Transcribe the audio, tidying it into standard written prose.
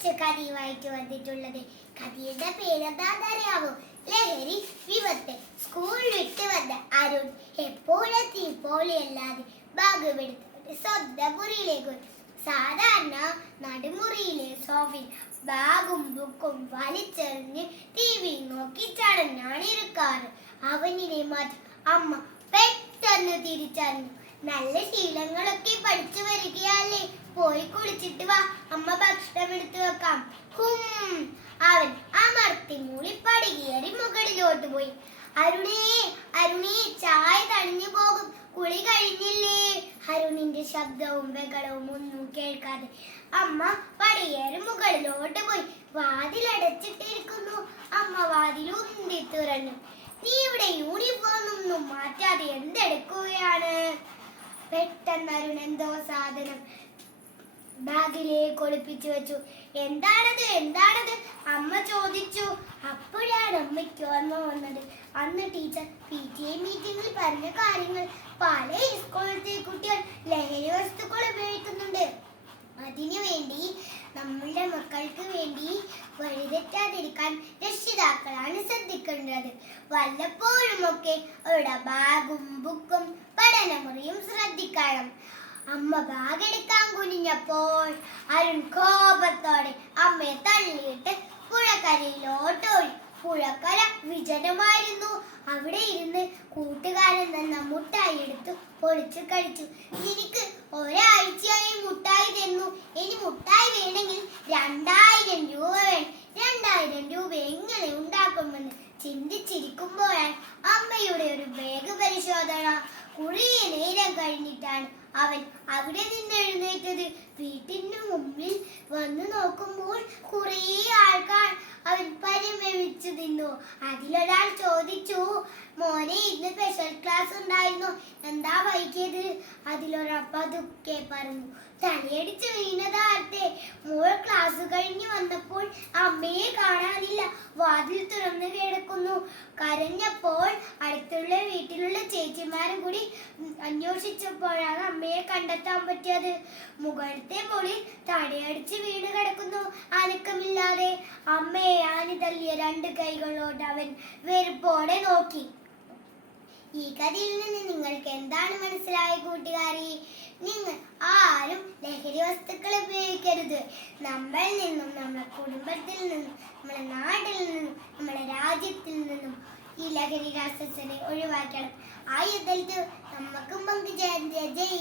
കൊച്ചു കഥയുമായിട്ട് വന്നിട്ടുള്ളത്. കഥയുടെ പേരെന്താണെന്നറിയാവോ? ലഹരി വിപത്ത്. സ്കൂൾ വിട്ട് വന്ന അരുൺ എപ്പോഴത്തെ പോലെയല്ലാതെ ഭാഗമെടുത്ത് സ്വന്തം മുറിയിലേക്ക്. സാധാരണ നടുമുറിയിലെ സോഫയിൽ ബാഗും ബുക്കും വലിച്ചെറിഞ്ഞ് TV നോക്കി ചടഞ്ഞാണ് ഇരിക്കാറ്. അവനിനെ മാറ്റി അമ്മ പെട്ടെന്ന് തിരിച്ചറിഞ്ഞു. നല്ല ശീലങ്ങളൊക്കെ പഠിച്ചു വരികയല്ലേ, പോയി കുളിച്ചിട്ട് വാ, അമ്മ ഭക്ഷണം എടുത്തു വെക്കാം. അവൻ അമർത്തി മൂളി പടികേറി മുകളിലോട്ട് പോയി. അരുണേ അരുണേ, ചായ തണിഞ്ഞു പോകും, കുളി കഴിഞ്ഞില്ലേ? അരുണിന്റെ ശബ്ദവും ബഹളവും ഒന്നും കേൾക്കാതെ അമ്മ പടിയേറി മുകളിലോട്ട് പോയി. വാതിലടച്ചിട്ടിരിക്കുന്നു. അമ്മ വാതിൽ ഉന്തി തുറന്നു. നീ ഇവിടെ യൂണിഫോം ഒന്നും മാറ്റാതെ എന്തെടുക്കുകയാണ്? പെട്ടെന്ന് അരുൺ എന്തോ സാധനം ബാഗിലേക്ക് ഒളിപ്പിച്ചു വെച്ചു. എന്താണത് എന്താണത് അമ്മ ചോദിച്ചു. അപ്പോഴാണ് അമ്മയ്ക്ക് ഓർമ്മ വന്നത്. അന്ന് ടീച്ചർ PTA മീറ്റിംഗിൽ പറഞ്ഞ കാര്യങ്ങൾ. പല സ്കൂളിലത്തെ കുട്ടികൾ ലഹരി വസ്തുക്കൾ ഉപയോഗിക്കുന്നുണ്ട്. അതിനുവേണ്ടി നമ്മളുടെ മക്കൾക്ക് വേണ്ടി വഴിതെറ്റാതിരിക്കാൻ രക്ഷിതാക്കളാണ് ശ്രദ്ധിക്കേണ്ടത്. വല്ലപ്പോഴുമൊക്കെ അവരുടെ ബാഗും ബുക്കും പഠനമുറിയും ശ്രദ്ധിക്കണം. അമ്മ ബാഗ് എടുക്കാൻ കുനിഞ്ഞപ്പോൾ അരുൺ കോപത്തോടെ അമ്മയെ തള്ളിയിട്ട് പുഴക്കരയിലോട്ടോടി. പുഴക്കര വിജനമായിരുന്നു. അവിടെ ഇരുന്ന് കൂട്ടുകാരൻ തന്ന മുട്ടായി എടുത്തു പൊളിച്ചു കഴിച്ചു. എനിക്ക് ഒരാഴ്ചയായി മുട്ടായി തന്നു. ഇനി മുട്ടായി വേണമെങ്കിൽ 2000 രൂപ വേണം. 2000 രൂപ എങ്ങനെ ഉണ്ടാക്കുമെന്ന് ചിന്തിച്ചിരിക്കുമ്പോഴാണ് അമ്മയുടെ ഒരു ബാഗ് പരിശോധന. കുറേ നേരം കഴിഞ്ഞിട്ടാണ് അവൻ അവിടെ നിന്ന് എഴുന്നേറ്റത്. വീട്ടിന് മുമ്പിൽ വന്നു നോക്കുമ്പോൾ കുറേ ആൾക്കാർ അവൻ പരിമളിച്ചു നിന്നു. അതിലൊരാൾ ചോദിച്ചു, മോനെ ഇന്ന് സ്പെഷ്യൽ ക്ലാസ് ഉണ്ടായിരുന്നു, എന്താ വൈകിയത്? അതിലൊരാൾ പതുക്കെ പറഞ്ഞു, തലയടിച്ച് വീണതാർത്തെ. മോൾ ക്ലാസ് കഴിഞ്ഞു വന്നപ്പോൾ അമ്മയെ കാണാനില്ല, വാതിൽ തുറന്നു കിടക്കുന്നു. കരഞ്ഞപ്പോൾ അടുത്തുള്ള വീട്ടിലുള്ള ചേച്ചിമാരും കൂടി അന്വേഷിച്ചപ്പോഴാണ് അമ്മയെ കണ്ടെത്താൻ പറ്റിയത്. മുകളിലത്തെ മുകളിൽ തലയടിച്ച് വീണ് കിടക്കുന്നു, അനക്കമില്ലാതെ. അമ്മയെ ആനി തള്ളിയ 2 കൈകളോട് അവൻ വെറുപ്പോടെ നോക്കി. ഈ കഥയിൽ നിന്ന് നിങ്ങൾക്ക് എന്താണ് മനസ്സിലായ കൂട്ടുകാരി? നിങ്ങൾ ആരും ലഹരി വസ്തുക്കൾ ഉപയോഗിക്കരുത്. നമ്മളിൽ നിന്നും, നമ്മുടെ കുടുംബത്തിൽ നിന്നും, നമ്മുടെ നാട്ടിൽ നിന്നും, നമ്മുടെ രാജ്യത്തിൽ നിന്നും ഈ ലഹരി രാക്ഷസനെ ഒഴിവാക്കണം. ആ യുദ്ധത്തിൽ നമുക്കും പങ്കുചേരാൻ. ജയ്